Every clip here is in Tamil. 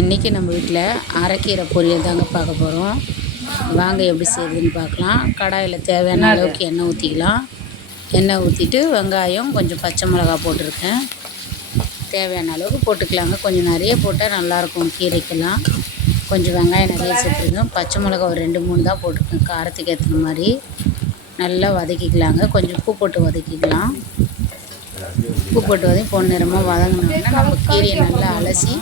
இன்றைக்கி நம்ம வீட்டில் அரைக்கீரை பொரியல் தாங்க பார்க்க போகிறோம். வாங்க எப்படி செய்யுதுன்னு பார்க்கலாம். கடாயில் தேவையான அளவுக்கு எண்ணெய் ஊற்றிக்கலாம். எண்ணெய் ஊற்றிட்டு வெங்காயம் கொஞ்சம் பச்சை மிளகா போட்டிருக்கேன். தேவையான அளவுக்கு போட்டுக்கலாங்க. கொஞ்சம் நிறைய போட்டால் நல்லாயிருக்கும். கீரைக்கெல்லாம் கொஞ்சம் வெங்காயம் நிறைய சேர்த்துருக்கேன். பச்சை மிளகா ஒரு 2-3 தான் போட்டிருக்கேன், காரத்துக்கு ஏற்ற மாதிரி. நல்லா வதக்கிக்கலாங்க. கொஞ்சம் உப்பு போட்டு வதக்கிக்கலாம். உப்பு போட்டு வதக்கி பொன்னிறமாக வதங்கினோன்னா நம்ம கீரையை நல்லா அலசி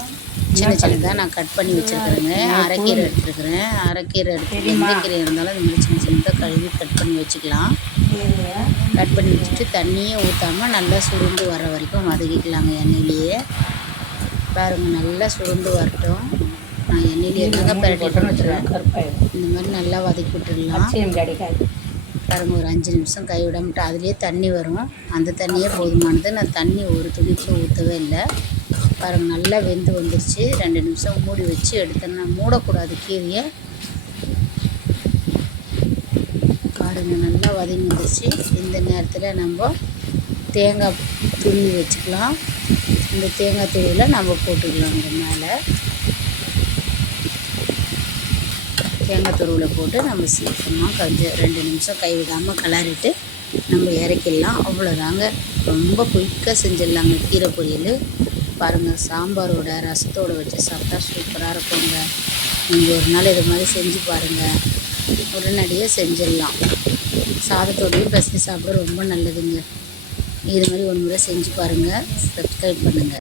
சின்ன சின்னதாக நான் கட் பண்ணி வச்சுருக்குறேங்க. அரைக்கீரை எடுத்துருக்குறேன். அரைக்கீரை எந்த கீரை இருந்தாலும் இந்த மாதிரி சின்ன சின்னதாக கழுவி கட் பண்ணி வச்சுக்கலாம். கட் பண்ணி வச்சுட்டு தண்ணியே ஊற்றாமல் நல்லா சுருண்டு வர வரைக்கும் வதக்கிக்கலாங்க. எண்ணெயிலேயே பாருங்கள், நல்லா சுருண்டு வரட்டும். நான் எண்ணெயிலேயே தாங்க பரட்டிட்டு விட்டுறேன். இந்த மாதிரி நல்லா வதக்கி விட்டுடலாம். பாருங்கள், ஒரு 5 நிமிஷம் கைவிடாமட்டு அதுலேயே தண்ணி வரும். அந்த தண்ணியே போதுமானது. நான் தண்ணி ஒரு துளி கூட ஊற்றவே இல்லை. பாருங்கள், நல்லா வெந்து வந்துருச்சு. 2 நிமிஷம் மூடி வச்சு எடுத்தேன்னா மூடக்கூடாது கீரையை. பாருங்கள், நல்லா வதங்கி வந்துருச்சு. இந்த நேரத்தில் நம்ம தேங்காய் துருவி வச்சுக்கலாம். இந்த தேங்காய் துருவியில் நம்ம போட்டுக்கலாம். இந்த மேலே தேங்காய் துருவில் போட்டு நம்ம சீக்கிரமாக கொஞ்சம் 2 நிமிஷம் கைவிடாமல் கிளறிட்டு நம்ம இறக்கிடலாம். அவ்வளோதாங்க. ரொம்ப குயிக்காக செஞ்சிடலாங்க கீரை பொரியல். பாருங்கள், சாம்பாரோட ரசத்தோடு வச்சு சாப்பிட்டா சூப்பராக இருக்குங்க. நீங்கள் ஒரு நாள் இது மாதிரி செஞ்சு பாருங்கள். உடனடியாக செஞ்சிடலாம். சாதத்தோடையும் பசி சாப்பிட ரொம்ப நல்லதுங்க. இது மாதிரி ஒரு முறை செஞ்சு பாருங்கள். சப்ஸ்கிரைப் பண்ணுங்கள்.